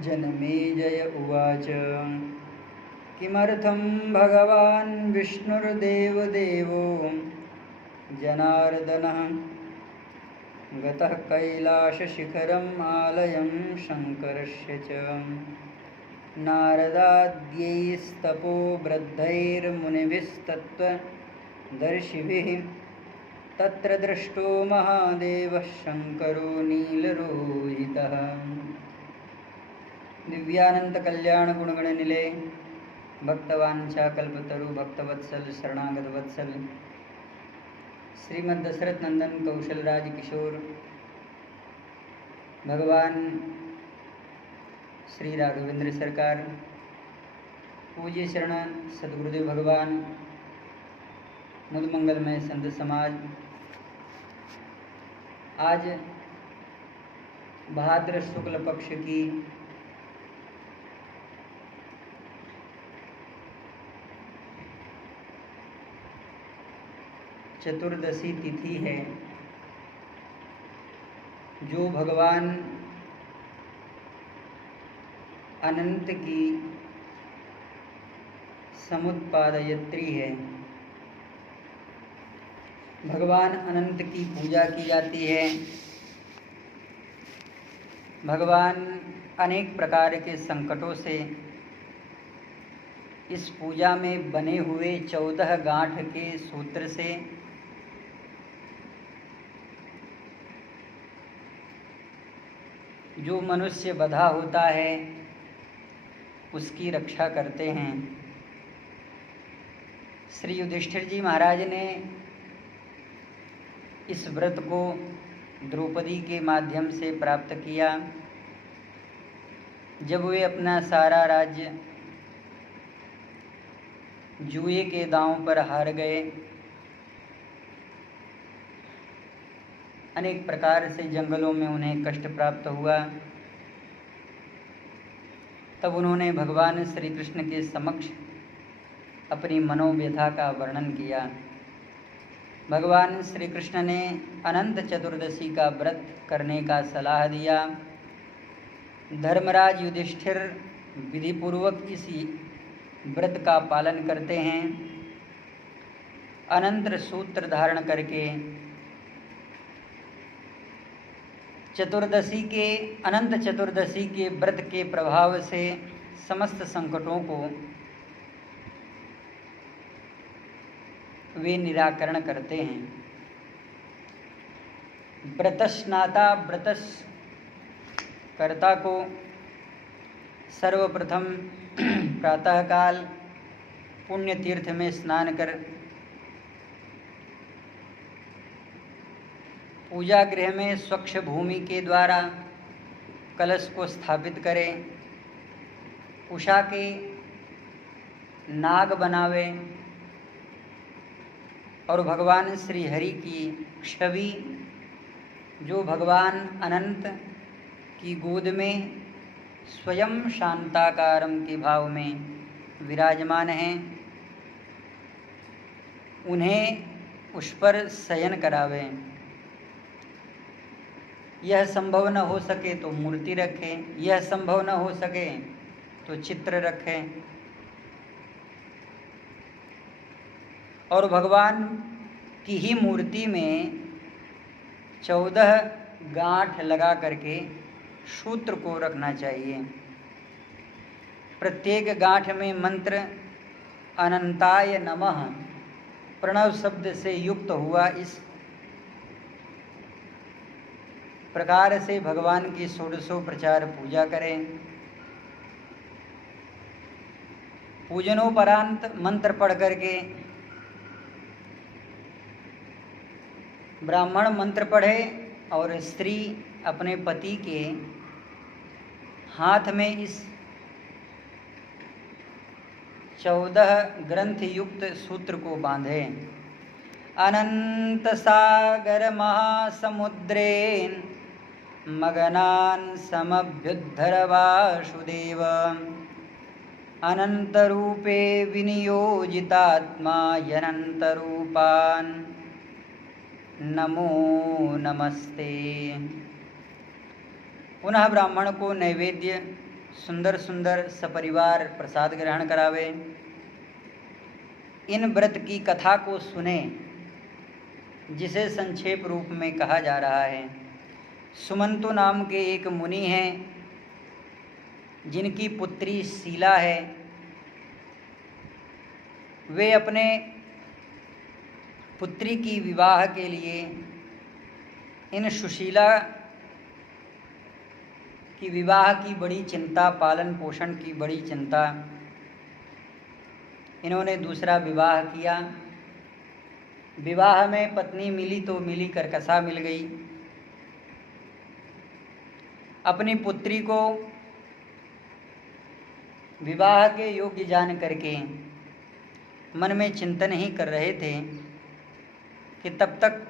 जनमेजय उवाच किमर्थं भगवान् विष्णुर्देवदेवो जनार्दनः गतः कैलासशिखरम् आलयं शङ्करस्य च नारदाद्यैस्तपो वृद्धैर्मुनिभिस्तत्त्वदर्शिभिः तत्र दृष्टो महादेवः शङ्करो नीलरोहितः। दिव्यानंद कल्याण गुणगण निलय भक्तवांछा कल्पतरु भक्तवत्सल शरणागत वत्सल श्रीमद् दशरथ नंदन कौशलराज किशोर भगवान श्री राघवेंद्र सरकार पूज्य शरण सदगुरुदेव भगवान मुद मंगलमय संत समाज। आज भाद्र शुक्ल पक्ष की चतुर्दशी तिथि है, जो भगवान अनंत की समुत्पादयत्री है। भगवान अनंत की पूजा की जाती है। भगवान अनेक प्रकार के संकटों से इस पूजा में बने हुए 14 गांठ के सूत्र से जो मनुष्य बंधा होता है उसकी रक्षा करते हैं। श्री युधिष्ठिर जी महाराज ने इस व्रत को द्रौपदी के माध्यम से प्राप्त किया। जब वे अपना सारा राज्य जुए के दांव पर हार गए, अनेक प्रकार से जंगलों में उन्हें कष्ट प्राप्त हुआ, तब उन्होंने भगवान श्री कृष्ण के समक्ष अपनी मनोव्यथा का वर्णन किया। भगवान श्री कृष्ण ने अनंत चतुर्दशी का व्रत करने का सलाह दिया। धर्मराज युधिष्ठिर विधिपूर्वक इस व्रत का पालन करते हैं। अनंत सूत्र धारण करके अनंत चतुर्दशी के व्रत के प्रभाव से समस्त संकटों को वे निराकरण करते हैं। व्रतस्नाता व्रतकर्ता को सर्वप्रथम प्रातःकाल पुण्य तीर्थ में स्नान कर पूजा गृह में स्वच्छ भूमि के द्वारा कलश को स्थापित करें, उषा के नाग बनावे और भगवान श्री हरि की छवि जो भगवान अनंत की गोद में स्वयं शांताकारम के भाव में विराजमान हैं, उन्हें उस पर शयन करावें। यह संभव न हो सके तो मूर्ति रखें, यह संभव न हो सके तो चित्र रखें और भगवान की ही मूर्ति में 14 गांठ लगा करके सूत्र को रखना चाहिए। प्रत्येक गांठ में मंत्र अनंताय नमः प्रणव शब्द से युक्त हुआ। इस प्रकार से भगवान की षोडशोपचार पूजा करें। पूजनोपरांत मंत्र पढ़ करके ब्राह्मण मंत्र पढ़े और स्त्री अपने पति के हाथ में इस 14 ग्रंथ युक्त सूत्र को बांधे। अनंत सागर महासमुद्रेन मगनान् समभ्युद्धर वासुदेव अनंतरूपे विनियोजितात्मा यनंतरूपान् नमो नमस्ते। पुनः ब्राह्मण को नैवेद्य सुंदर सुंदर सपरिवार प्रसाद ग्रहण करावे, इन व्रत की कथा को सुने, जिसे संक्षेप रूप में कहा जा रहा है। सुमंतु नाम के एक मुनि हैं, जिनकी पुत्री शीला है। वे अपने पुत्री की विवाह के लिए इन सुशीला की विवाह की बड़ी चिंता, पालन पोषण की बड़ी चिंता, इन्होंने दूसरा विवाह किया। विवाह में पत्नी मिली तो मिली, करकसा मिल गई। अपनी पुत्री को विवाह के योग्य जान करके मन में चिंतन ही कर रहे थे कि तब तक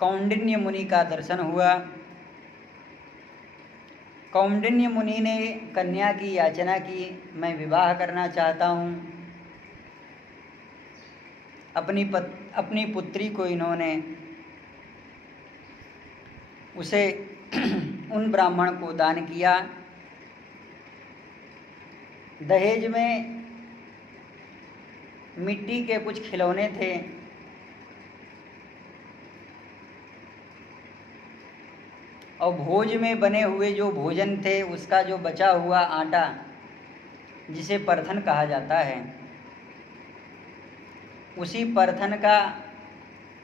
कौंडिन्य मुनि का दर्शन हुआ। कौंडिन्य मुनि ने कन्या की याचना की, मैं विवाह करना चाहता हूँ। अपनी पुत्री को इन्होंने उसे उन ब्राह्मण को दान किया। दहेज में मिट्टी के कुछ खिलौने थे, और भोज में बने हुए जो भोजन थे उसका जो बचा हुआ आटा, जिसे परथन कहा जाता है, उसी परथन का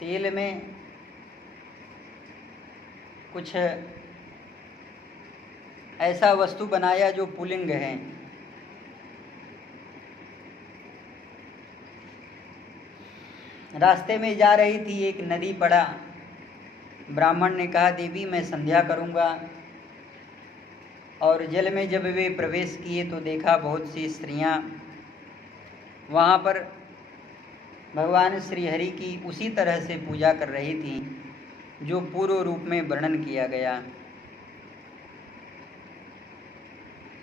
तेल में कुछ ऐसा वस्तु बनाया जो पुल्लिंग है। रास्ते में जा रही थी, एक नदी पड़ा। ब्राह्मण ने कहा, देवी मैं संध्या करूँगा। और जल में जब वे प्रवेश किए तो देखा बहुत सी स्त्रियाँ वहाँ पर भगवान श्री हरि की उसी तरह से पूजा कर रही थी जो पूर्व रूप में वर्णन किया गया।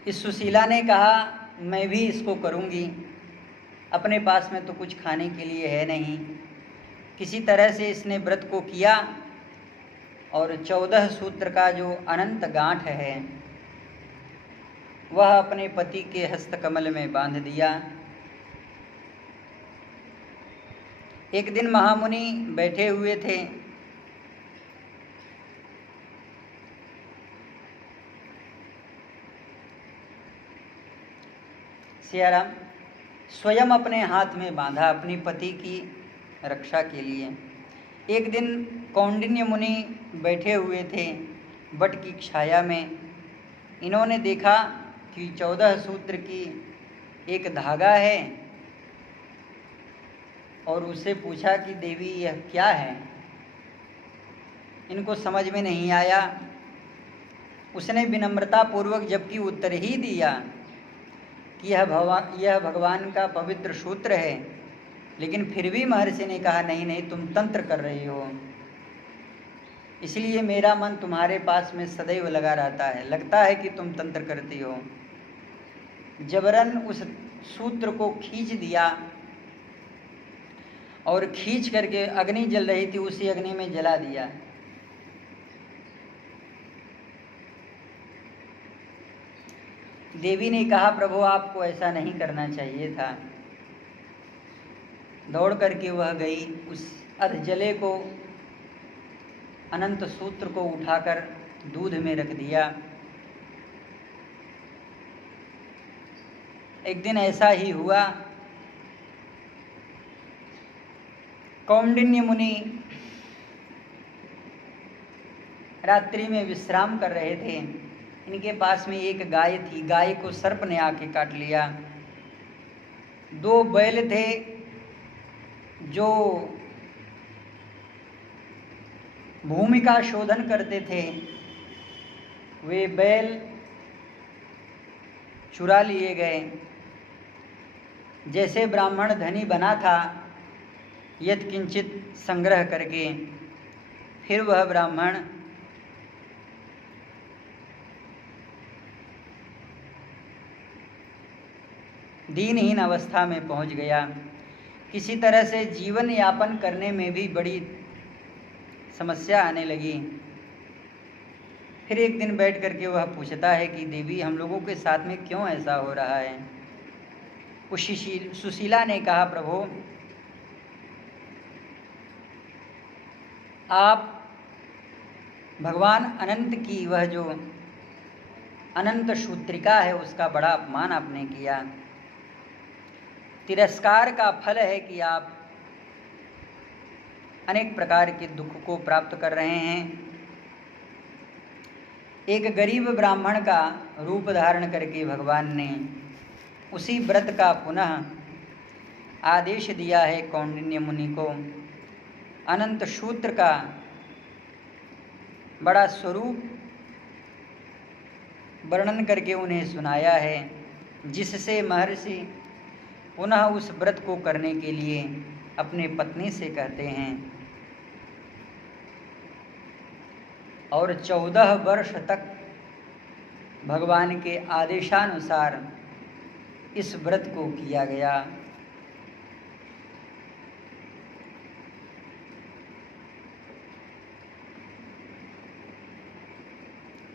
इस सुशीला ने कहा, मैं भी इसको करूँगी, अपने पास में तो कुछ खाने के लिए है नहीं। किसी तरह से इसने व्रत को किया और 14 सूत्र का जो अनंत गांठ है वह अपने पति के हस्तकमल में बांध दिया। एक दिन महामुनि बैठे हुए थे। सियाराम स्वयं अपने हाथ में बांधा अपनी पति की रक्षा के लिए। एक दिन कौंडिन्य मुनि बैठे हुए थे वट की छाया में। इन्होंने देखा कि 14 सूत्र की एक धागा है और उससे पूछा कि देवी यह क्या है। इनको समझ में नहीं आया। उसने विनम्रता पूर्वक जबकि उत्तर ही दिया कि यह भगवान का पवित्र सूत्र है, लेकिन फिर भी महर्षि ने कहा, नहीं नहीं, तुम तंत्र कर रही हो, इसलिए मेरा मन तुम्हारे पास में सदैव लगा रहता है, लगता है कि तुम तंत्र करती हो। जबरन उस सूत्र को खींच दिया और खींच करके अग्नि जल रही थी, उसी अग्नि में जला दिया। देवी ने कहा, प्रभु आपको ऐसा नहीं करना चाहिए था। दौड़ करके वह गई, उस अधजले को, अनंत सूत्र को उठाकर दूध में रख दिया। एक दिन ऐसा ही हुआ, कौंडिन्य मुनि रात्रि में विश्राम कर रहे थे। इनके पास में एक गाय थी, गाय को सर्प ने आके काट लिया। 2 बैल थे जो भूमि का शोधन करते थे, वे बैल चुरा लिए गए। जैसे ब्राह्मण धनी बना था यत्किंचित संग्रह करके, फिर वह ब्राह्मण दीनहीन अवस्था में पहुंच गया। किसी तरह से जीवन यापन करने में भी बड़ी समस्या आने लगी। फिर एक दिन बैठ करके वह पूछता है कि देवी, हम लोगों के साथ में क्यों ऐसा हो रहा है? उस सुशीला ने कहा, प्रभु आप भगवान अनंत की वह जो अनंत सूत्रिका है उसका बड़ा अपमान आपने किया। तिरस्कार का फल है कि आप अनेक प्रकार के दुख को प्राप्त कर रहे हैं। एक गरीब ब्राह्मण का रूप धारण करके भगवान ने उसी व्रत का पुनः आदेश दिया है कौंडिन्य मुनि को। अनंत सूत्र का बड़ा स्वरूप वर्णन करके उन्हें सुनाया है, जिससे महर्षि पुनः उस व्रत को करने के लिए अपने पत्नी से कहते हैं और 14 वर्ष तक भगवान के आदेशानुसार इस व्रत को किया गया।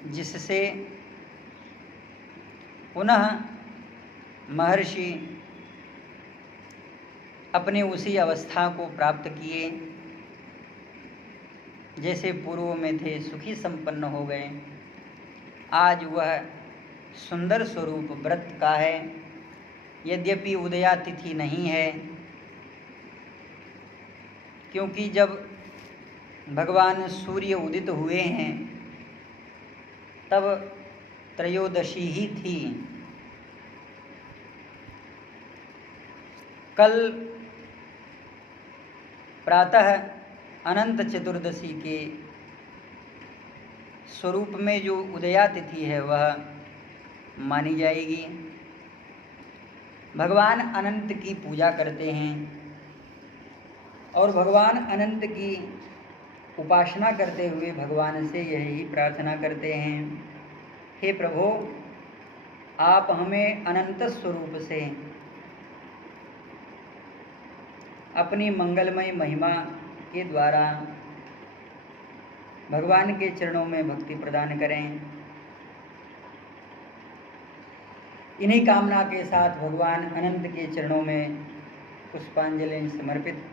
जिससे पुनः महर्षि अपने उसी अवस्था को प्राप्त किए जैसे पूर्व में थे, सुखी संपन्न हो गए। आज वह सुंदर स्वरूप व्रत का है, यद्यपि उदया तिथि नहीं है, क्योंकि जब भगवान सूर्य उदित हुए हैं तब त्रयोदशी ही थी। कल प्रातः अनंत चतुर्दशी के स्वरूप में जो उदया तिथि है वह मानी जाएगी। भगवान अनंत की पूजा करते हैं और भगवान अनंत की उपासना करते हुए भगवान से यही प्रार्थना करते हैं, हे प्रभु, आप हमें अनंत स्वरूप से अपनी मंगलमय महिमा के द्वारा भगवान के चरणों में भक्ति प्रदान करें। इन्हीं कामना के साथ भगवान अनंत के चरणों में पुष्पांजलि समर्पित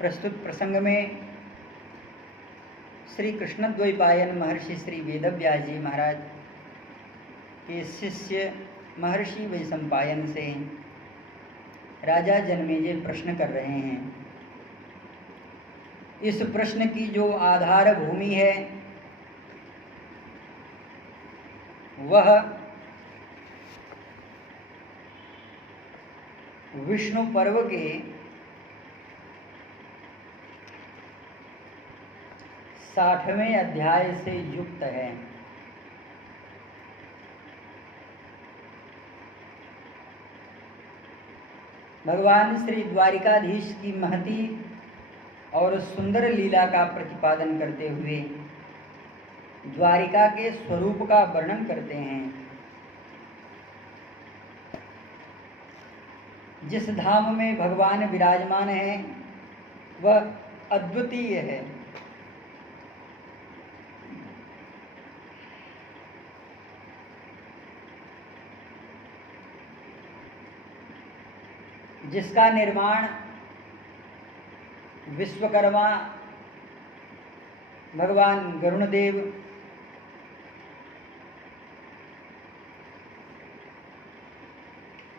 प्रस्तुत प्रसंग में श्री कृष्णद्वैपायन महर्षि श्री वेदव्यास जी महाराज के शिष्य महर्षि वैशंपायन से राजा जनमेजय प्रश्न कर रहे हैं। इस प्रश्न की जो आधार भूमि है वह विष्णु पर्व के 60वें अध्याय से युक्त है। भगवान श्री द्वारिकाधीश की महती और सुंदर लीला का प्रतिपादन करते हुए द्वारिका के स्वरूप का वर्णन करते हैं। जिस धाम में भगवान विराजमान है वह अद्वितीय है। जिसका निर्माण विश्वकर्मा भगवान गरुणदेव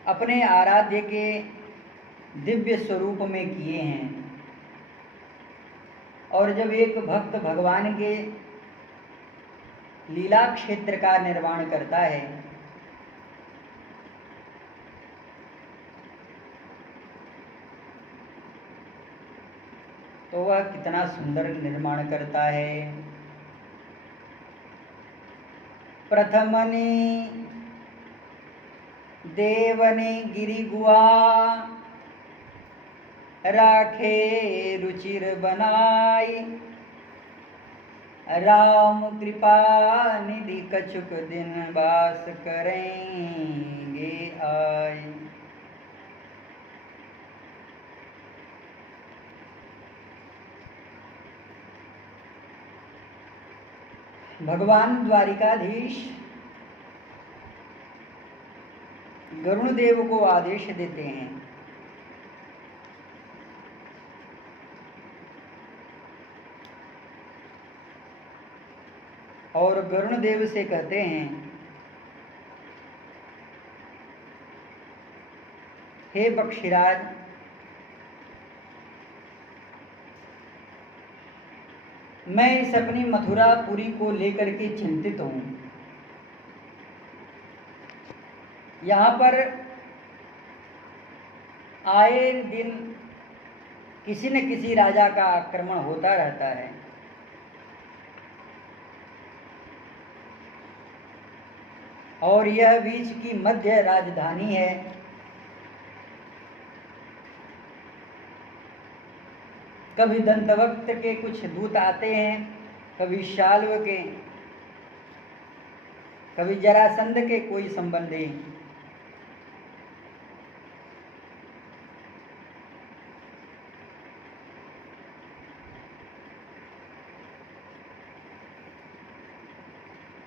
अपने आराध्य के दिव्य स्वरूप में किए हैं। और जब एक भक्त भगवान के लीला क्षेत्र का निर्माण करता है तो वह कितना सुंदर निर्माण करता है। प्रथमनि देवनि गिरि गुआ राखे रुचिर बनाई राम कृपा निधि कछुक दिन वास करेंगे आए। भगवान द्वारिकाधीश गरुण देव को आदेश देते हैं और गरुण देव से कहते हैं, हे पक्षीराज, मैं इस अपनी मथुरापुरी को लेकर के चिंतित हूँ। यहाँ पर आए दिन किसी न किसी राजा का आक्रमण होता रहता है। और यह बीच की मध्य राजधानी है। कभी दंतवक्त के कुछ दूत आते हैं, कभी शाल्व के, कभी जरासंध के कोई संबंधी।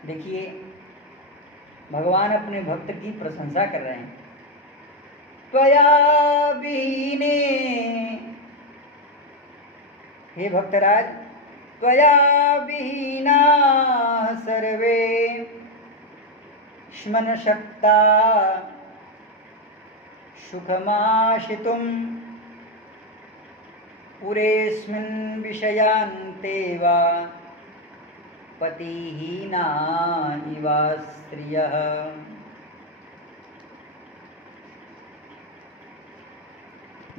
देखिए, भगवान अपने भक्त की प्रशंसा कर रहे हैं। त्वया विहीने, हे भक्तराज, त्वया विहीना सर्वे श्मनशक्ता सुखमाशितुं पुरेस्मिन् विषयान्ते वा पतिहीना इवा स्त्रियः।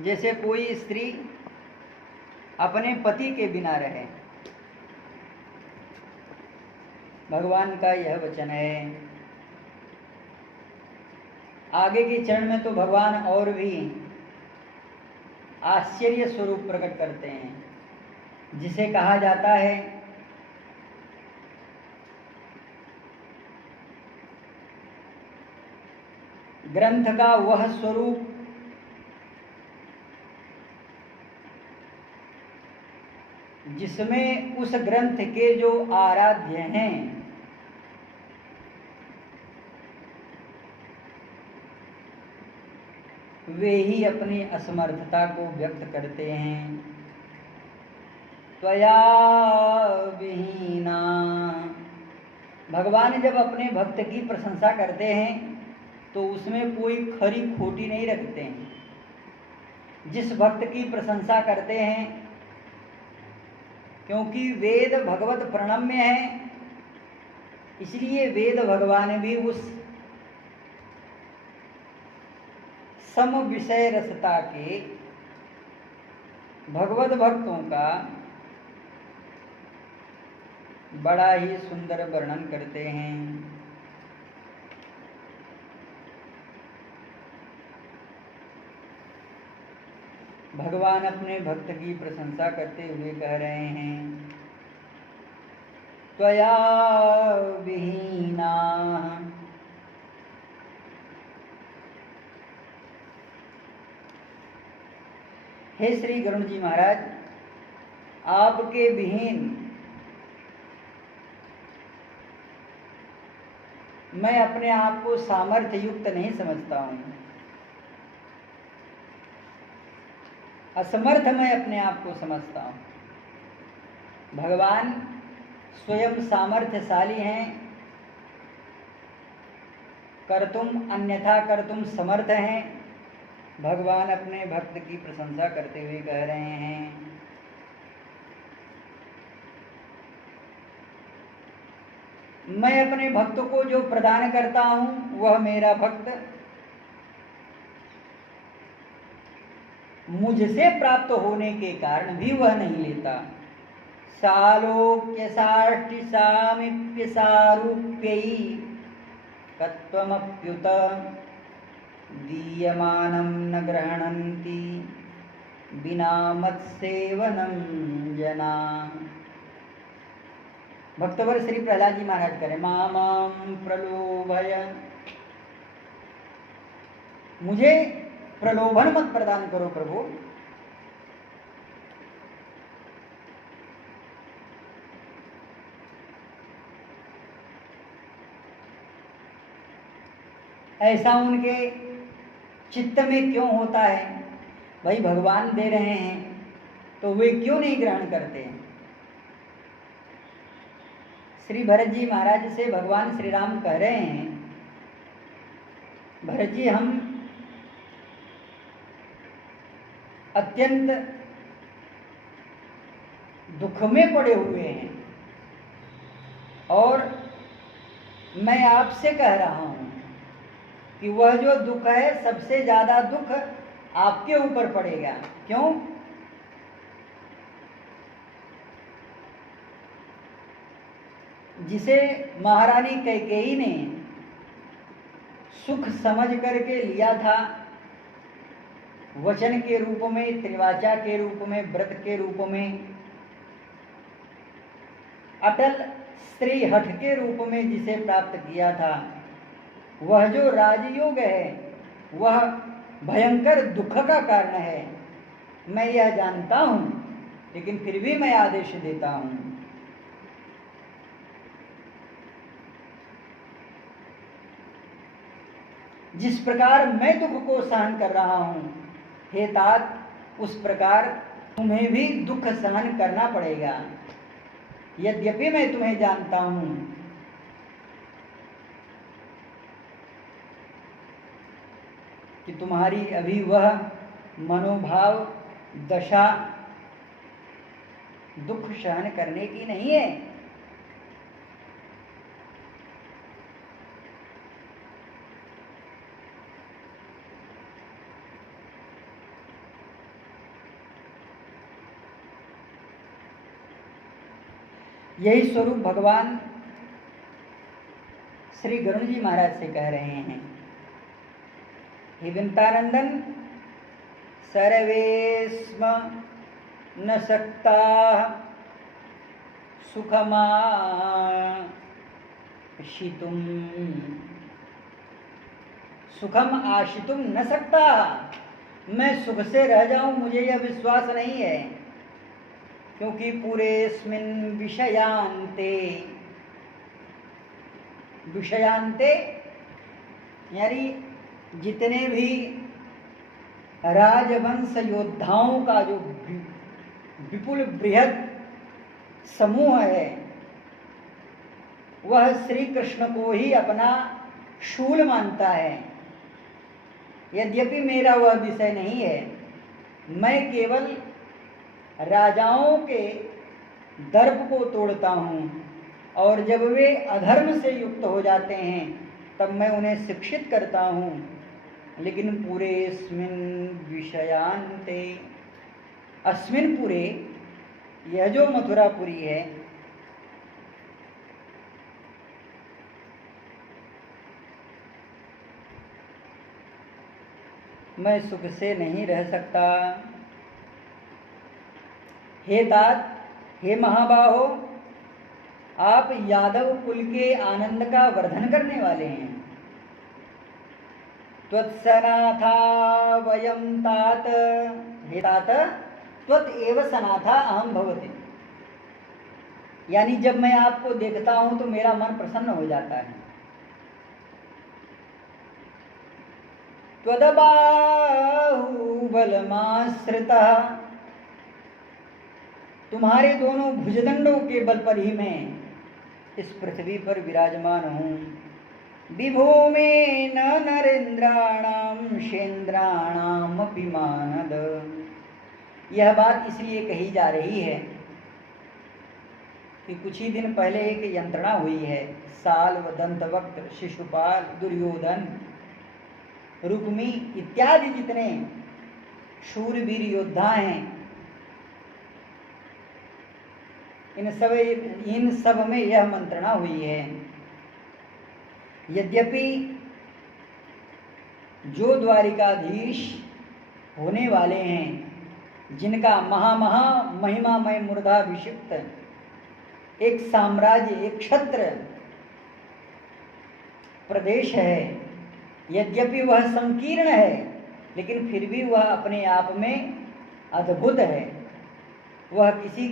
जैसे कोई स्त्री अपने पति के बिना रहे। भगवान का यह वचन है। आगे के चरण में तो भगवान और भी आश्चर्य स्वरूप प्रकट करते हैं, जिसे कहा जाता है ग्रंथ का वह स्वरूप जिसमें उस ग्रंथ के जो आराध्य हैं वे ही अपनी असमर्थता को व्यक्त करते हैं। त्वया विहीना, भगवान जब अपने भक्त की प्रशंसा करते हैं तो उसमें कोई खरी खोटी नहीं रखते हैं। जिस भक्त की प्रशंसा करते हैं, क्योंकि वेद भगवत प्रणम्य है, इसलिए वेद भगवान भी उस सम विषय रसता के भगवत भक्तों का बड़ा ही सुंदर वर्णन करते हैं। भगवान अपने भक्त की प्रशंसा करते हुए कह रहे हैं, त्वया विहीना, हे श्री गरुण जी महाराज, आपके विहीन मैं अपने आप को सामर्थ्य युक्त नहीं समझता हूँ। असमर्थ मैं अपने आप को समझता हूँ। भगवान स्वयं सामर्थ्यशाली हैं, कर्तुम अन्यथा कर्तुम समर्थ हैं। भगवान अपने भक्त की प्रशंसा करते हुए कह रहे हैं, मैं अपने भक्त को जो प्रदान करता हूँ वह मेरा भक्त मुझसे प्राप्त होने के कारण भी वह नहीं लेता। सालोक्य साष्टि सामीप्य सारूप्यई कत्वमप्युत दीयमानं न गृह्णन्ति बिना मत्सेवनं जना। भक्तवर श्री प्रहलाद जी महाराज करें, मामां प्रलोभय, मुझे प्रलोभन मत प्रदान करो प्रभु। ऐसा उनके चित्त में क्यों होता है? भाई भगवान दे रहे हैं तो वे क्यों नहीं ग्रहण करते? श्री भरत जी महाराज से भगवान श्री राम कह रहे हैं, भरत जी हम अत्यंत दुख में पड़े हुए हैं और मैं आपसे कह रहा हूं कि वह जो दुख है सबसे ज्यादा दुख आपके ऊपर पड़ेगा। क्यों? जिसे महारानी कैकेयी ने सुख समझ करके लिया था, वचन के रूप में, त्रिवाचा के रूप में, व्रत के रूप में, अटल स्त्री हठ के रूप में जिसे प्राप्त किया था, वह जो राजयोग है वह भयंकर दुख का कारण है। मैं यह जानता हूं, लेकिन फिर भी मैं आदेश देता हूं। जिस प्रकार मैं दुख को सहन कर रहा हूं, हे तात, उस प्रकार तुम्हें भी दुख सहन करना पड़ेगा। यद्यपि मैं तुम्हें जानता हूं कि तुम्हारी अभी वह मनोभाव दशा दुख सहन करने की नहीं है। यही स्वरूप भगवान श्री गरुण जी महाराज से कह रहे हैं, हे विंतानंदन, सर्वेस्म न सकता सुखमाशितुम, सुखम आशितुम न सकता। मैं सुख से रह जाऊं, मुझे यह विश्वास नहीं है, क्योंकि पूरेस्मिन् विषयांते, विषयांते यानी जितने भी राजवंश योद्धाओं का जो विपुल बृहद समूह है, वह श्री कृष्ण को ही अपना शूल मानता है। यद्यपि मेरा वह विषय नहीं है, मैं केवल राजाओं के दर्प को तोड़ता हूं, और जब वे अधर्म से युक्त हो जाते हैं तब मैं उन्हें शिक्षित करता हूं। लेकिन पूरे अस्मिन् विषयांते, अस्मिन् पूरे, यह जो मथुरापुरी है, मैं सुख से नहीं रह सकता। हे तात, हे महाबाहो, आप यादव कुल के आनंद का वर्धन करने वाले हैं। त्वत्सनाथा वयं तात, हे तात, त्वत् एव सनाथा अहम भवति। यानी जब मैं आपको देखता हूं तो मेरा मन प्रसन्न हो जाता है। त्वदबाहुबलमाश्रितः, तुम्हारे दोनों भुजदंडों के बल पर ही मैं इस पृथ्वी पर विराजमान हूं। विभो में न नरेंद्राणाम शेंद्राणाम अपि मानद। यह बात इसलिए कही जा रही है कि कुछ ही दिन पहले एक यंत्रणा हुई है। साल व दंतवक्त्र, शिशुपाल, दुर्योधन, रुक्मी इत्यादि जितने शूरवीर योद्धा हैं, इन सब में यह मंत्रणा हुई है। यद्यपि जो द्वारिकाधीश होने वाले हैं, जिनका महा महिमामय मूर्धाभिषिक्त एक साम्राज्य, एक क्षत्र प्रदेश है, यद्यपि वह संकीर्ण है, लेकिन फिर भी वह अपने आप में अद्भुत है। वह किसी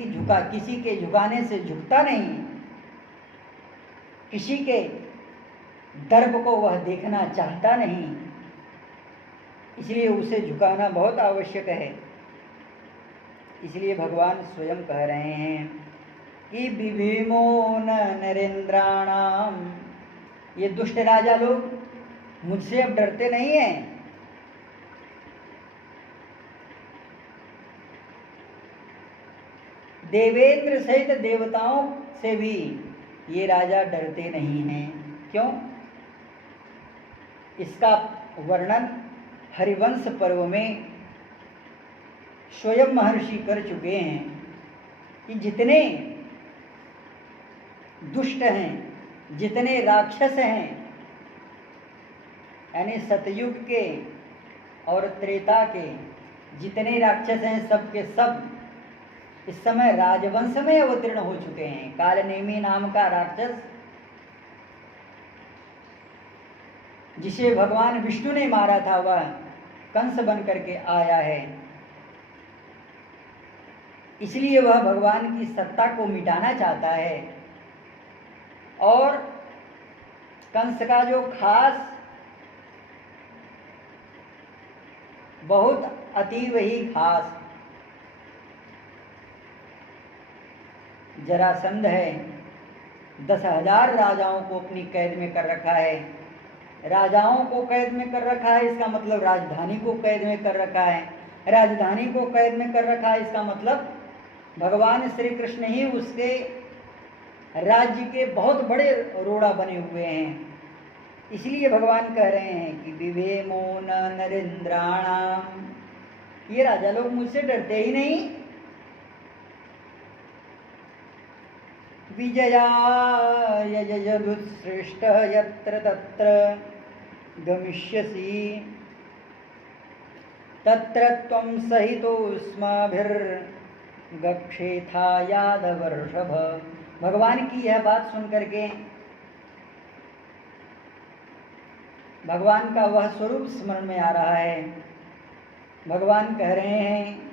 के झुकाने से झुकता नहीं, किसी के दर्प को वह देखना चाहता नहीं, इसलिए उसे झुकाना बहुत आवश्यक है। इसलिए भगवान स्वयं कह रहे हैं कि विभीमो न नरेंद्राणाम, ये दुष्ट राजा लोग मुझसे अब डरते नहीं हैं। देवेंद्र सहित देवताओं से भी ये राजा डरते नहीं हैं। क्यों? इसका वर्णन हरिवंश पर्व में स्वयं महर्षि कर चुके हैं कि जितने दुष्ट हैं, जितने राक्षस हैं, यानी सतयुग के और त्रेता के जितने राक्षस हैं, सब के सब इस समय राजवंश में अवतीर्ण हो चुके हैं। कालनेमी नाम का राक्षस, जिसे भगवान विष्णु ने मारा था, वह कंस बन करके आया है। इसलिए वह भगवान की सत्ता को मिटाना चाहता है। और कंस का जो खास, बहुत अतीव ही खास जरासंध है। 10,000 राजाओं को अपनी कैद में कर रखा है। राजाओं को कैद में कर रखा है, इसका मतलब राजधानी को कैद में कर रखा है। राजधानी को कैद में कर रखा है, इसका मतलब भगवान श्री कृष्ण ही उसके राज्य के बहुत बड़े रोड़ा बने हुए हैं। इसलिए भगवान कह रहे हैं कि विभेमो न नरेंद्राणाम, ये राजा लोग मुझसे डरते ही नहीं। विजयाय यजुश्रेष्ठ यत्र तत्र गमिष्यसि तत्र त्वं सहितोऽस्माभिर्गच्छेथा यादवर्षभ। भगवान की यह बात सुन करके भगवान का वह स्वरूप स्मरण में आ रहा है। भगवान कह रहे हैं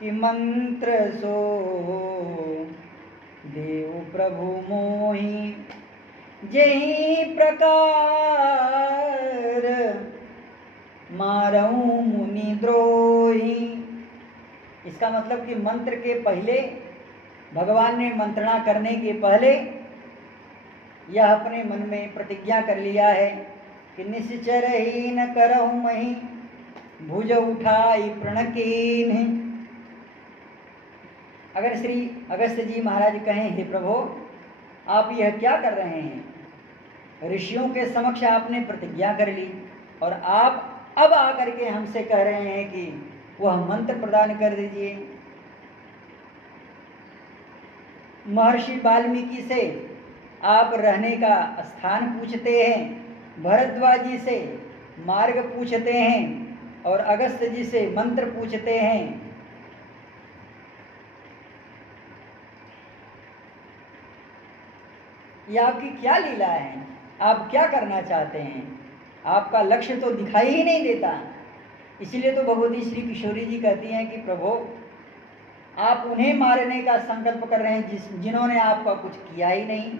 कि मंत्र सो देव प्रभु मोहि जेहि प्रकार मारऊं मुनि द्रोही। इसका मतलब कि मंत्र के पहले, भगवान ने मंत्रणा करने के पहले यह अपने मन में प्रतिज्ञा कर लिया है कि निश्चर ही न करहु मही भुज उठाई प्रणकीन। अगर श्री अगस्त्य जी महाराज कहें, हे प्रभु आप यह क्या कर रहे हैं? ऋषियों के समक्ष आपने प्रतिज्ञा कर ली और आप अब आकर के हमसे कह रहे हैं कि वह मंत्र प्रदान कर दीजिए। महर्षि वाल्मीकि से आप रहने का स्थान पूछते हैं, भरद्वाज जी से मार्ग पूछते हैं और अगस्त्य जी से मंत्र पूछते हैं। ये आपकी क्या लीला है? आप क्या करना चाहते हैं? आपका लक्ष्य तो दिखाई ही नहीं देता। इसलिए तो भगवती श्री किशोरी जी कहती हैं कि प्रभु आप उन्हें मारने का संकल्प कर रहे हैं जिन्होंने आपका कुछ किया ही नहीं।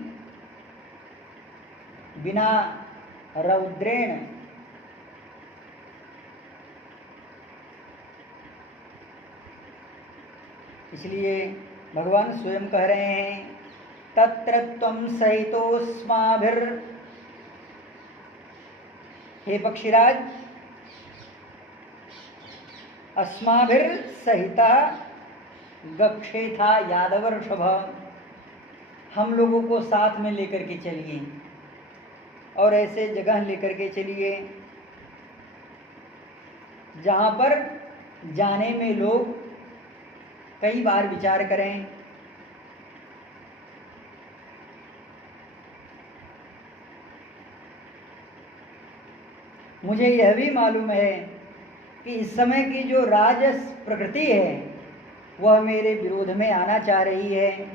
बिना रौद्रेण इसलिए भगवान स्वयं कह रहे हैं तत्र त्वं सहितोऽस्माभिर, हे पक्षीराज, अस्माभिर सहिता गक्षेथा यादवर्षभ, हम लोगों को साथ में लेकर के चलिए और ऐसे जगह लेकर के चलिए जहाँ पर जाने में लोग कई बार विचार करें। मुझे यह भी मालूम है कि इस समय की जो राजस प्रकृति है वह मेरे विरोध में आना चाह रही है।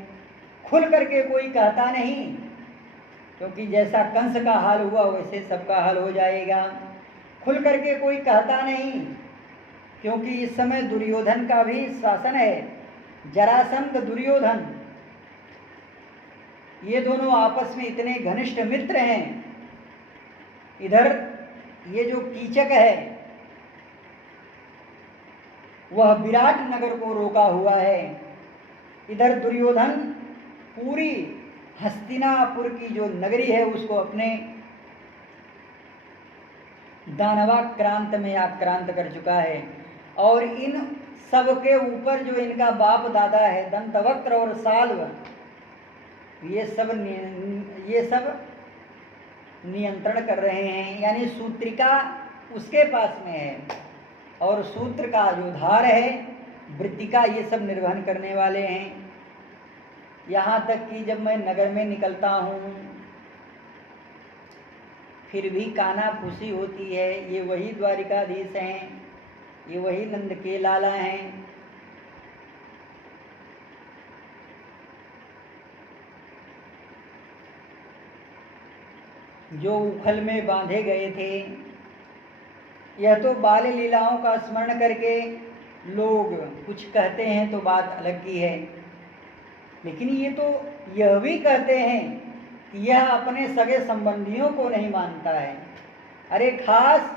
खुल करके कोई कहता नहीं, क्योंकि जैसा कंस का हाल हुआ वैसे सबका हाल हो जाएगा। खुल करके कोई कहता नहीं, क्योंकि इस समय दुर्योधन का भी शासन है। जरासंध दुर्योधन ये दोनों आपस में इतने घनिष्ठ मित्र हैं। इधर ये जो कीचक है वह विराट नगर को रोका हुआ है, इधर दुर्योधन पूरी हस्तिनापुर की जो नगरी है उसको अपने दानवाक्रांत में आक्रांत कर चुका है। और इन सब के ऊपर जो इनका बाप दादा है दंतवक्त्र और साल्व, ये सब नियंत्रण कर रहे हैं। यानी सूत्रिका उसके पास में है और सूत्र का जो धार है वृत्तिका, ये सब निर्वहन करने वाले हैं। यहाँ तक कि जब मैं नगर में निकलता हूँ फिर भी काना फूसी होती है। ये वही द्वारिकाधीश हैं, ये वही नंद के लाला हैं। जो उखल में बांधे गए थे। यह तो बाल लीलाओं का स्मरण करके लोग कुछ कहते हैं तो बात अलग की है, लेकिन ये तो यह भी कहते हैं कि यह अपने सगे संबंधियों को नहीं मानता है। अरे खास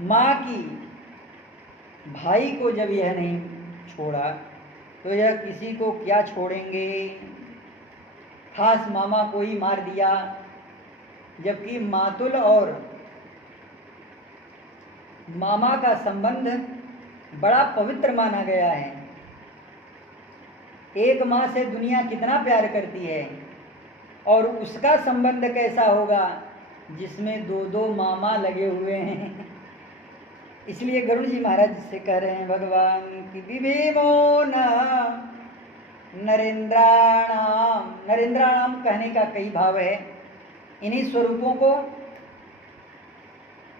माँ की भाई को जब यह नहीं छोड़ा तो यह किसी को क्या छोड़ेंगे। खास मामा को ही मार दिया, जबकि मातुल और मामा का संबंध बड़ा पवित्र माना गया है। एक माँ से दुनिया कितना प्यार करती है और उसका संबंध कैसा होगा जिसमें दो दो मामा लगे हुए हैं। इसलिए गरुड़ जी महाराज से कह रहे हैं भगवान की विभीमो न नरेंद्राणाम। नरेंद्राणाम कहने का कई भाव है। इन्हीं स्वरूपों को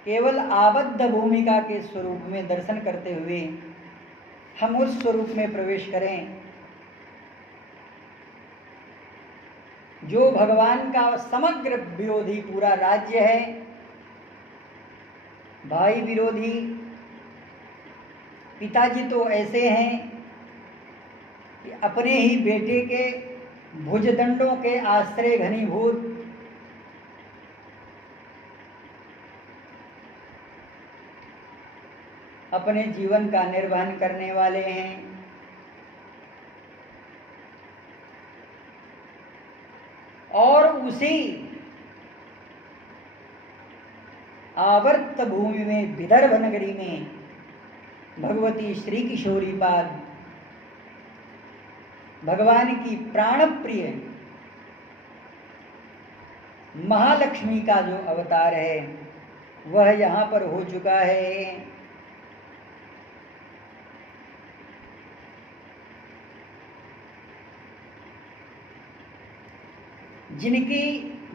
केवल आबद्ध भूमिका के स्वरूप में दर्शन करते हुए हम उस स्वरूप में प्रवेश करें जो भगवान का समग्र विरोधी पूरा राज्य है। भाई विरोधी पिताजी तो ऐसे हैं कि अपने ही बेटे के भुजदंडों के आश्रय घनीभूत अपने जीवन का निर्वहन करने वाले हैं। और उसी आवर्त भूमि में विदर्भ नगरी में भगवती श्री किशोरी पाद भगवान की प्राण प्रिय महालक्ष्मी का जो अवतार है वह यहाँ पर हो चुका है। जिनकी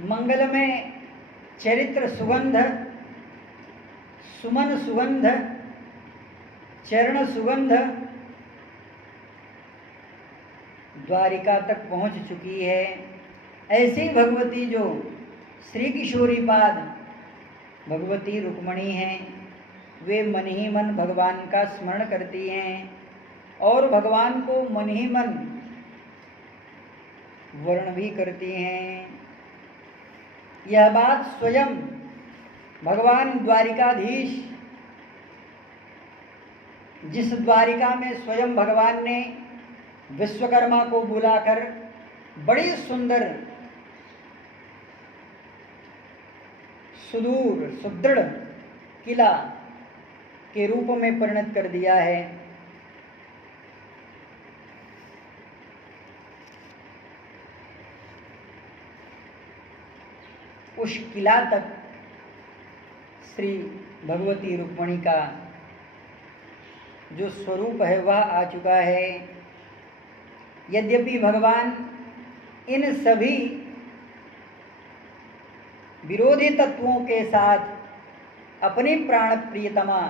मंगलमय चरित्र सुगंध, सुमन सुगंध, चरण सुगंध द्वारिका तक पहुंच चुकी है, ऐसी भगवती जो श्री किशोरी पाद भगवती रुक्मणी हैं, वे मन ही मन भगवान का स्मरण करती हैं और भगवान को मन ही मन वर्ण भी करती हैं। यह बात स्वयं भगवान द्वारिकाधीश, जिस द्वारिका में स्वयं भगवान ने विश्वकर्मा को बुलाकर बड़ी सुंदर सुदूर सुदृढ़ किला के रूप में परिणत कर दिया है, उस किला तक श्री भगवती रुक्मणी का जो स्वरूप है वह आ चुका है। यद्यपि भगवान इन सभी विरोधी तत्वों के साथ अपनी प्राण प्रियतमा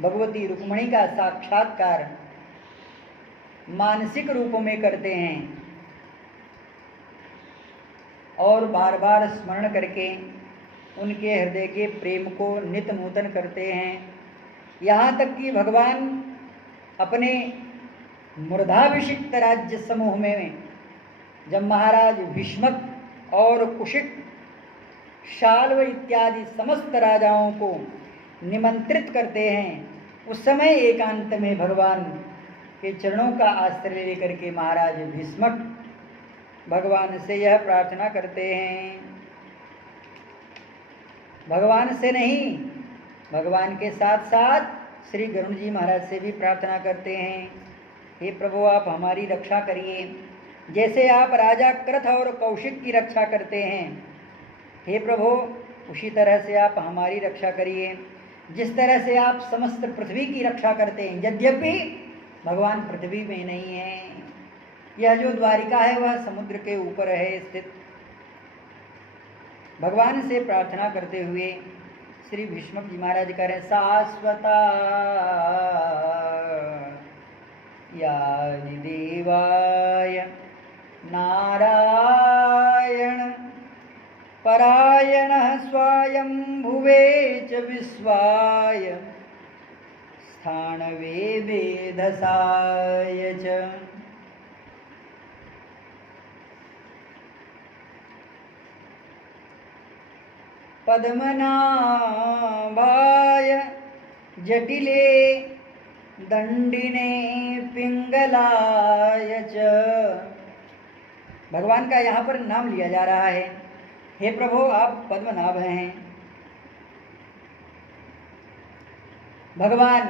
भगवती रुक्मणी का साक्षात्कार मानसिक रूप में करते हैं और बार बार स्मरण करके उनके हृदय के प्रेम को नित नूतन करते हैं। यहाँ तक कि भगवान अपने मूर्धाभिषिक्त राज्य समूह में जब महाराज भीष्मक और कुशिक, शाल्व इत्यादि समस्त राजाओं को निमंत्रित करते हैं, उस समय एकांत में भगवान के चरणों का आश्रय लेकर के महाराज भीष्मक भगवान से यह प्रार्थना करते हैं। भगवान से नहीं, भगवान के साथ साथ श्री गरुड़ जी महाराज से भी प्रार्थना करते हैं, हे प्रभु आप हमारी रक्षा करिए, जैसे आप राजा कृथ और कौशिक की रक्षा करते हैं, हे प्रभु उसी तरह से आप हमारी रक्षा करिए, जिस तरह से आप समस्त पृथ्वी की रक्षा करते हैं। यद्यपि भगवान पृथ्वी में नहीं है, यह जो द्वारिका है वह समुद्र के ऊपर है स्थित। भगवान से प्रार्थना करते हुए श्री भीष्मक जी महाराज करें, शाश्वता यानि देवाय नारायण परायणः स्वायंभुवे च विश्वाय स्थाणवे वेधसाय च। पद्मनाभाय जटिले दंडिने पिंगलाय च। भगवान का यहाँ पर नाम लिया जा रहा है, हे प्रभु आप पद्मनाभ हैं। भगवान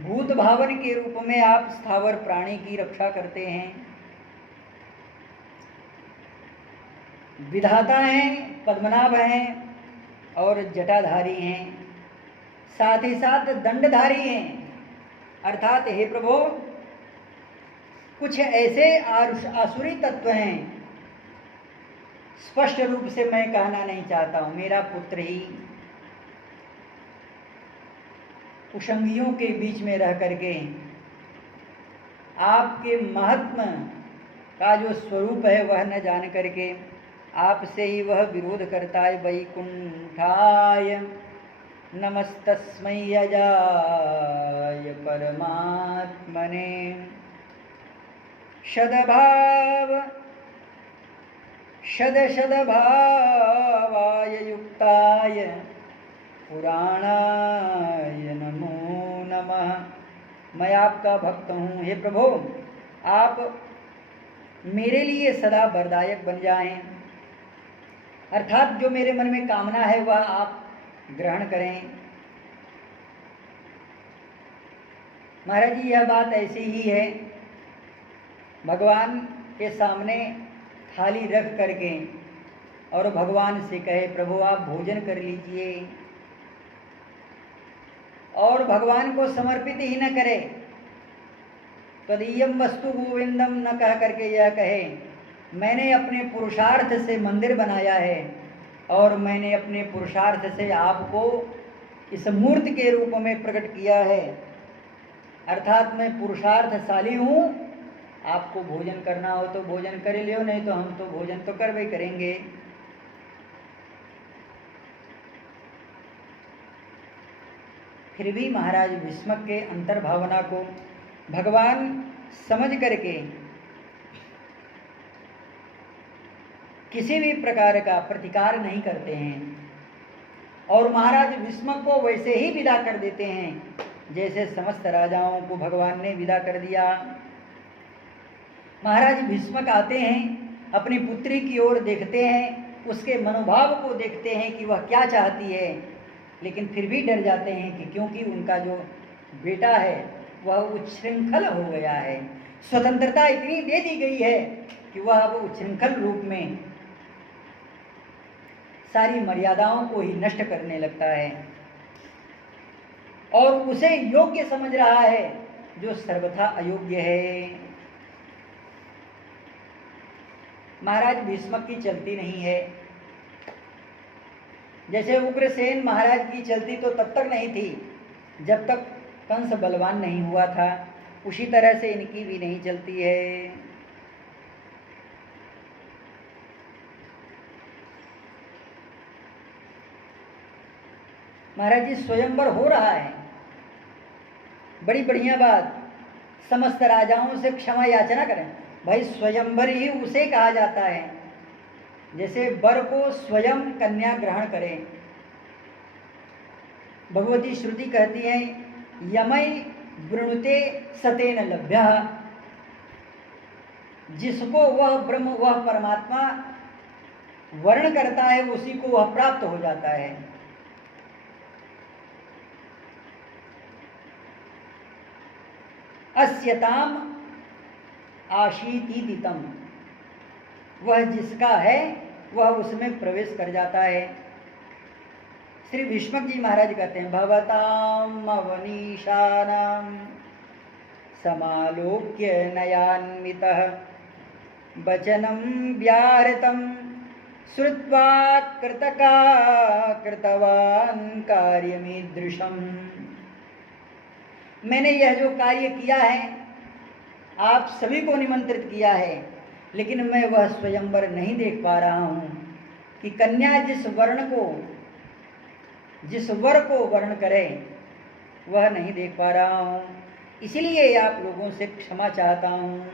भूत भावन के रूप में आप स्थावर प्राणी की रक्षा करते हैं, विधाता हैं, पद्मनाभ हैं और जटाधारी हैं, साथ ही साथ दंडधारी हैं। अर्थात हे प्रभु कुछ ऐसे आसुरी तत्व हैं, स्पष्ट रूप से मैं कहना नहीं चाहता हूं, मेरा पुत्र ही कुशंगियों के बीच में रह करके आपके महात्म का जो स्वरूप है वह न जान करके आपसे ही वह विरोध करता है। वैकुंठाय नमस्तस्मै अजाय परमात्मने शदभावाय युक्ताय पुराणाय नमो नमः। मैं आपका भक्त हूँ, हे प्रभु आप मेरे लिए सदा वरदायक बन जाएं, अर्थात जो मेरे मन में कामना है वह आप ग्रहण करें। महाराज जी यह बात ऐसी ही है, भगवान के सामने थाली रख करके और भगवान से कहे प्रभु आप भोजन कर लीजिए, और भगवान को समर्पित ही न करे, तदीयम वस्तु गोविंदम न कह करके यह कहे मैंने अपने पुरुषार्थ से मंदिर बनाया है और मैंने अपने पुरुषार्थ से आपको इस मूर्त के रूप में प्रकट किया है, अर्थात मैं पुरुषार्थशाली हूँ, आपको भोजन करना हो तो भोजन कर लियो, नहीं तो हम तो भोजन तो करवे करेंगे। फिर भी महाराज भीष्मक के अंतर्भावना को भगवान समझ करके किसी भी प्रकार का प्रतिकार नहीं करते हैं और महाराज भीष्मक को वैसे ही विदा कर देते हैं जैसे समस्त राजाओं को भगवान ने विदा कर दिया। महाराज भीष्मक आते हैं, अपनी पुत्री की ओर देखते हैं, उसके मनोभाव को देखते हैं कि वह क्या चाहती है, लेकिन फिर भी डर जाते हैं कि क्योंकि उनका जो बेटा है वह उच्छृंखल हो गया है, स्वतंत्रता इतनी दे दी गई है कि वह अब उच्छृंखल रूप में सारी मर्यादाओं को ही नष्ट करने लगता है और उसे योग्य समझ रहा है जो सर्वथा अयोग्य है। महाराज भीष्मक की चलती नहीं है, जैसे उग्रसेन महाराज की चलती तो तब तक नहीं थी जब तक कंस बलवान नहीं हुआ था, उसी तरह से इनकी भी नहीं चलती है। महाराज जी स्वयंवर हो रहा है, बड़ी बढ़िया बात, समस्त राजाओं से क्षमा याचना करें, भाई स्वयंवर ही उसे कहा जाता है जैसे वर को स्वयं कन्या ग्रहण करे। भगवती श्रुति कहती है यमय वृणुते सतेन लभ्य, जिसको वह ब्रह्म वह परमात्मा वर्ण करता है उसी को वह प्राप्त हो जाता है। अस्यताम आशीति दितम, वह जिसका है वह उसमें प्रवेश कर जाता है। श्री भीष्मक जी महाराज कहते हैं भवताम अवनीशानाम समालोक्य नयान्वितः वचनं व्याहृतं श्रुत्वा कृतका कृतवान् कार्यमीदृशम्। मैंने यह जो कार्य किया है आप सभी को निमंत्रित किया है, लेकिन मैं वह स्वयंवर नहीं देख पा रहा हूँ कि कन्या जिस वर को वर्ण करे वह नहीं देख पा रहा हूँ, इसलिए आप लोगों से क्षमा चाहता हूँ।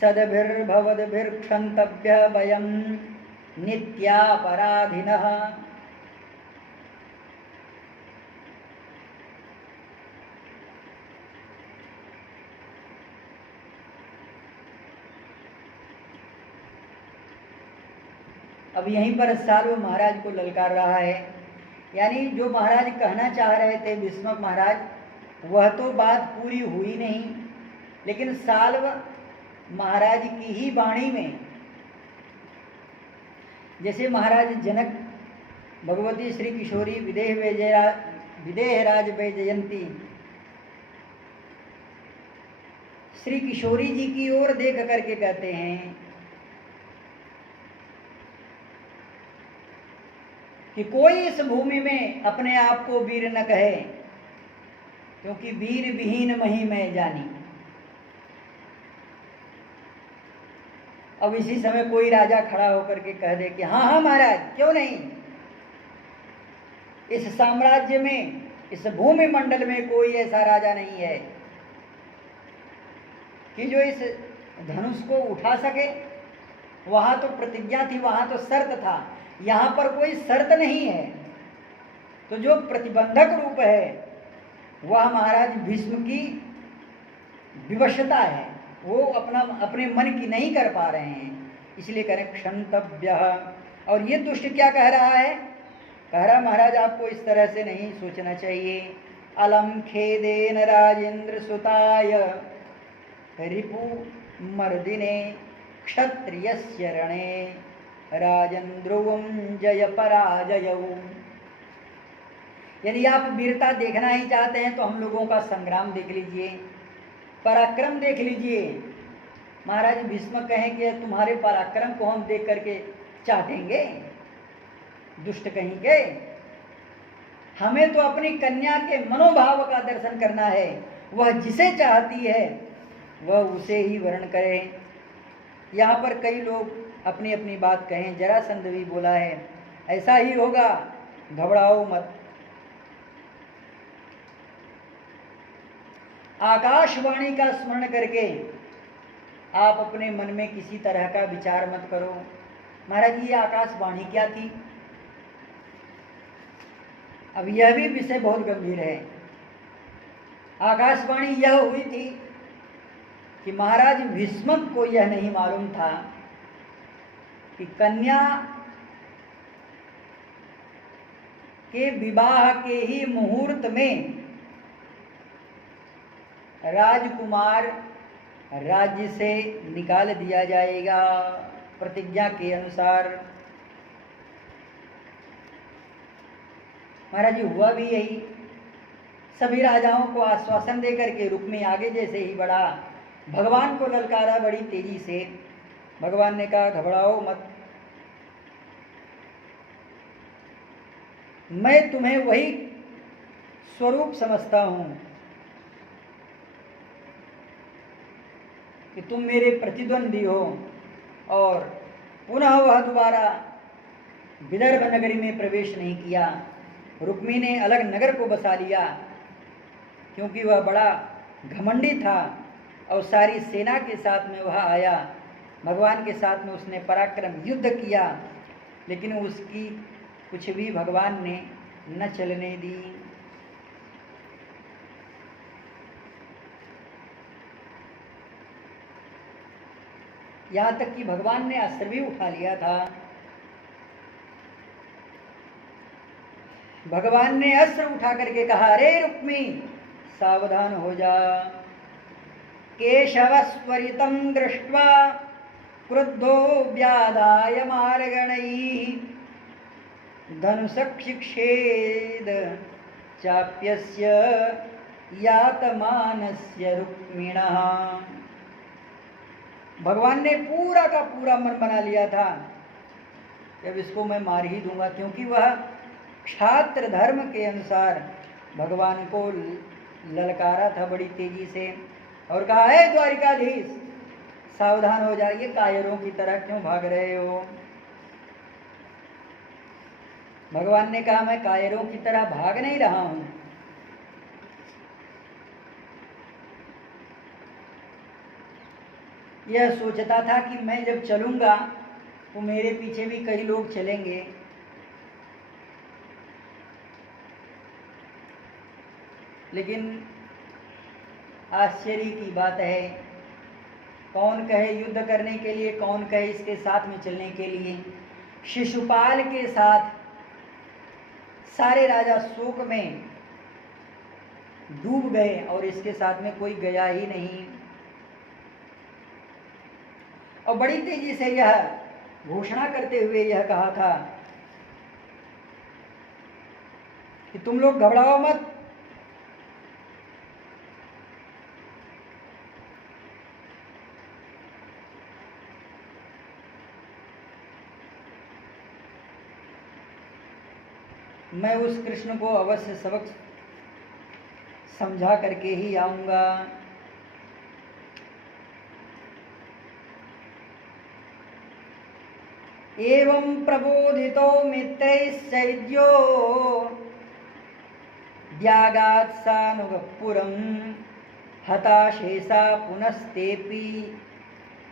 सद्भिर्भवद्भिर्क्षन्तव्य वयं नित्यापराधिनः। अब यहीं पर साल्व महाराज को ललकार रहा है, यानी जो महाराज कहना चाह रहे थे भीष्मक महाराज वह तो बात पूरी हुई नहीं, लेकिन साल्व महाराज की ही वाणी में, जैसे महाराज जनक भगवती श्री किशोरी विदेहराज वैजयंती श्री किशोरी जी की ओर देख करके कहते हैं कि कोई इस भूमि में अपने आप को वीर न कहे, क्योंकि वीर विहीन मही मैं जानी। अब इसी समय कोई राजा खड़ा होकर के कह दे कि हाँ हाँ महाराज क्यों नहीं, इस साम्राज्य में इस भूमि मंडल में कोई ऐसा राजा नहीं है कि जो इस धनुष को उठा सके। वहां तो प्रतिज्ञा थी, वहां तो शर्त था, यहां पर कोई शर्त नहीं है। तो जो प्रतिबंधक रूप है वह महाराज भीष्म की विवशता है, वो अपने मन की नहीं कर पा रहे हैं, इसलिए कह रहे क्षंतव्य। और ये दुष्ट क्या कह रहा है, कह रहा महाराज आपको इस तरह से नहीं सोचना चाहिए। अलम खेदेन राजेंद्र सुताय रिपु मर्दिने क्षत्रियस्य रणे राजेंद्रुवम जय पराजयऊ। यदि आप वीरता देखना ही चाहते हैं तो हम लोगों का संग्राम देख लीजिए, पराक्रम देख लीजिए। महाराज भीष्म कहें कि तुम्हारे पराक्रम को हम देख करके चाटेंगे, दुष्ट कहीं के। हमें तो अपनी कन्या के मनोभाव का दर्शन करना है, वह जिसे चाहती है वह उसे ही वर्ण करे। यहाँ पर कई लोग अपनी अपनी बात कहें, जरासंध भी बोला है ऐसा ही होगा, घबराओ मत। आकाशवाणी का स्मरण करके आप अपने मन में किसी तरह का विचार मत करो। महाराज ये आकाशवाणी क्या थी, अब यह भी विषय बहुत गंभीर है। आकाशवाणी यह हुई थी कि महाराज भीष्मक को यह नहीं मालूम था कि कन्या के विवाह के ही मुहूर्त में राजकुमार राज्य से निकाल दिया जाएगा प्रतिज्ञा के अनुसार। महाराज जी हुआ भी यही, सभी राजाओं को आश्वासन देकर के रुक्मी आगे जैसे ही बढ़ा, भगवान को ललकारा बड़ी तेजी से। भगवान ने कहा घबराओ मत, मैं तुम्हें वही स्वरूप समझता हूं कि तुम मेरे प्रतिद्वंदी हो। और पुनः वह दोबारा विदर्भ नगरी में प्रवेश नहीं किया। रुक्मी ने अलग नगर को बसा लिया, क्योंकि वह बड़ा घमंडी था, और सारी सेना के साथ में वह आया। भगवान के साथ में उसने पराक्रम युद्ध किया, लेकिन उसकी कुछ भी भगवान ने न चलने दी। यहाँ तक कि भगवान ने अस्त्र भी उठा लिया था। भगवान ने अस्त्र उठा करके कहा, अरे रुक्मी सावधान हो जा। केशवस्वरितं दृष्ट्वा क्रुद्धो व्यादाय मार्गणैः धनुषक्षिक्षेद चाप्यस्य यातमानस्य रुक्मिणः। भगवान ने पूरा का पूरा मन बना लिया था कि अब इसको मैं मार ही दूंगा, क्योंकि वह क्षात्र धर्म के अनुसार भगवान को ललकारा था बड़ी तेजी से और कहा, है द्वारिकाधीश सावधान हो जाइए, कायरों की तरह क्यों भाग रहे हो। भगवान ने कहा, मैं कायरों की तरह भाग नहीं रहा हूं। यह सोचता था कि मैं जब चलूंगा तो मेरे पीछे भी कई लोग चलेंगे। लेकिन आश्चर्य की बात है, कौन कहे युद्ध करने के लिए, कौन कहे इसके साथ में चलने के लिए। शिशुपाल के साथ सारे राजा शोक में डूब गए और इसके साथ में कोई गया ही नहीं। और बड़ी तेजी से यह घोषणा करते हुए यह कहा था कि तुम लोग घबराओ मत, मैं उस कृष्ण को अवश्य सबक समझा करके ही आऊंगा। एवं प्रबोधितो मित्रैश्चैद्यो द्यागात्सानुगपुरं हताशेषा पुनस्तेपि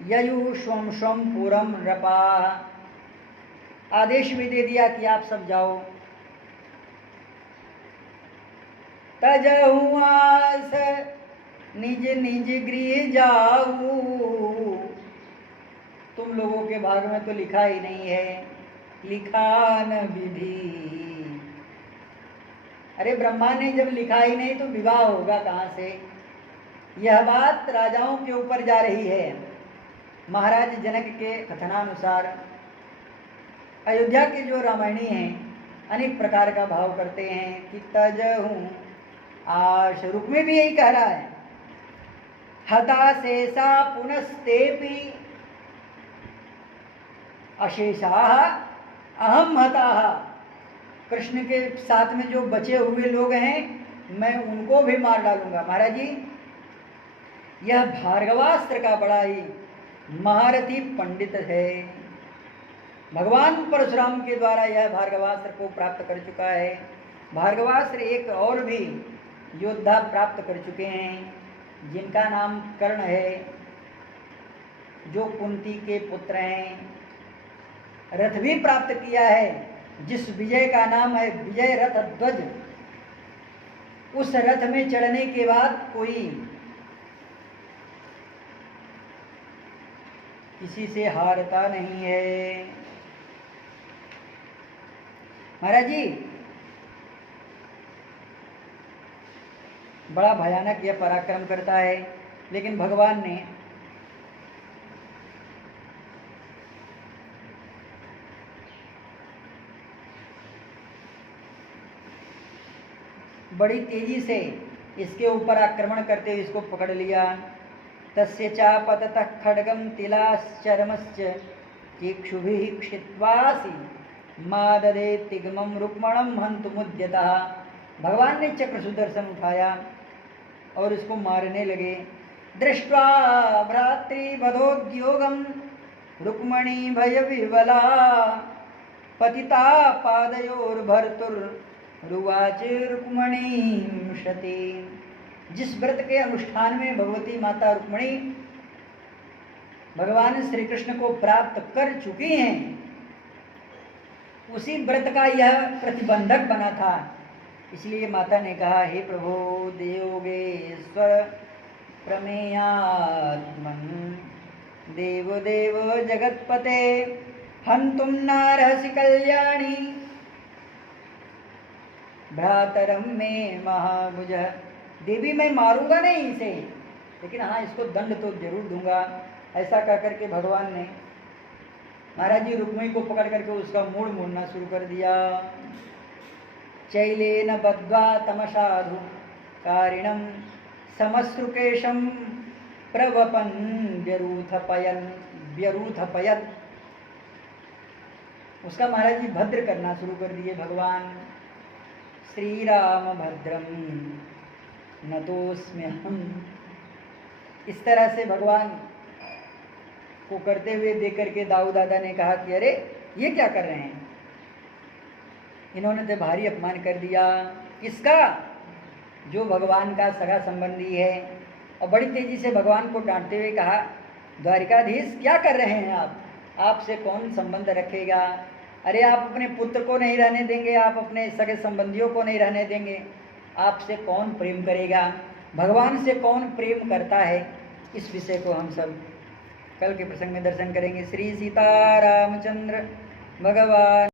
ययुष्वं स्वं पुरं नृपा। आदेश भी दे दिया कि आप सब जाओ। तजहु आस निज निज गृह जाऊ। तुम लोगों के भाग में तो लिखा ही नहीं है, लिखा न विधि। अरे ब्रह्मा ने जब लिखा ही नहीं तो विवाह होगा कहाँ से। यह बात राजाओं के ऊपर जा रही है। महाराज जनक के कथनानुसार अयोध्या के जो रामायणी हैं अनेक प्रकार का भाव करते हैं कि तजहूँ आश। रुक्मी भी यही कह रहा है, हताशेषा पुनस्तेपि अशेषाः अहम हताः। कृष्ण के साथ में जो बचे हुए लोग हैं मैं उनको भी मार डालूंगा। महाराज जी, यह भार्गवास्त्र का बड़ा ही महारथी पंडित है। भगवान परशुराम के द्वारा यह भार्गवास्त्र को प्राप्त कर चुका है। भार्गवास्त्र एक और भी योद्धा प्राप्त कर चुके हैं जिनका नाम कर्ण है, जो कुंती के पुत्र हैं। रथ भी प्राप्त किया है जिस विजय का नाम है विजय रथ ध्वज। उस रथ में चढ़ने के बाद कोई किसी से हारता नहीं है। महाराज जी, बड़ा भयानक यह पराक्रम करता है, लेकिन भगवान ने बड़ी तेजी से इसके ऊपर आक्रमण करते हुए इसको पकड़ लिया। तस्य चापततः खड्गम तिलाश्चर्मश्च चेक्षुभिः क्षित्वासि माददे तिग्मं रुक्मणं हन्तुमुद्यतः। भगवान ने चक्र सुदर्शन उठाया और इसको मारने लगे। दृष्ट्वा भ्रातृवधोद्योगं रुक्मणी भयविह्वला पतिता पादयोर्भर्तुर् रुवाच रुक्मणीं शते। जिस व्रत के अनुष्ठान में भगवती माता रुक्मिणी भगवान श्री कृष्ण को प्राप्त कर चुकी हैं, उसी व्रत का यह प्रतिबंधक बना था। इसलिए माता ने कहा, हे प्रभो देवोगेश्वर प्रमेयात्मन देवदेव जगतपते हंतुम नारहसि कल्याणी भ्रातरम में महाभुज। देवी मैं मारूंगा नहीं इसे, लेकिन हाँ इसको दंड तो जरूर दूंगा। ऐसा कह करके भगवान ने महाराज जी रुक्मिणी को पकड़ करके उसका मूड मोड़ना शुरू कर दिया। चैलेन बद्ध्वा तमसाधु कारिणम समश्रुकेशम प्रवपन व्यरूथपयत। उसका महाराज जी भद्र करना शुरू कर दिए भगवान। श्री राम भद्रम नतोस्म्यहम्। इस तरह से भगवान को करते हुए देख करके दाऊ दादा ने कहा कि अरे ये क्या कर रहे हैं, इन्होंने तो भारी अपमान कर दिया। किसका? जो भगवान का सगा संबंधी है। और बड़ी तेजी से भगवान को डांटते हुए कहा, द्वारिकाधीश क्या कर रहे हैं आप? आपसे कौन संबंध रखेगा? अरे आप अपने पुत्र को नहीं रहने देंगे, आप अपने सगे संबंधियों को नहीं रहने देंगे, आपसे कौन प्रेम करेगा? भगवान से कौन प्रेम करता है? इस विषय को हम सब कल के प्रसंग में दर्शन करेंगे। श्री सीता रामचंद्र भगवान।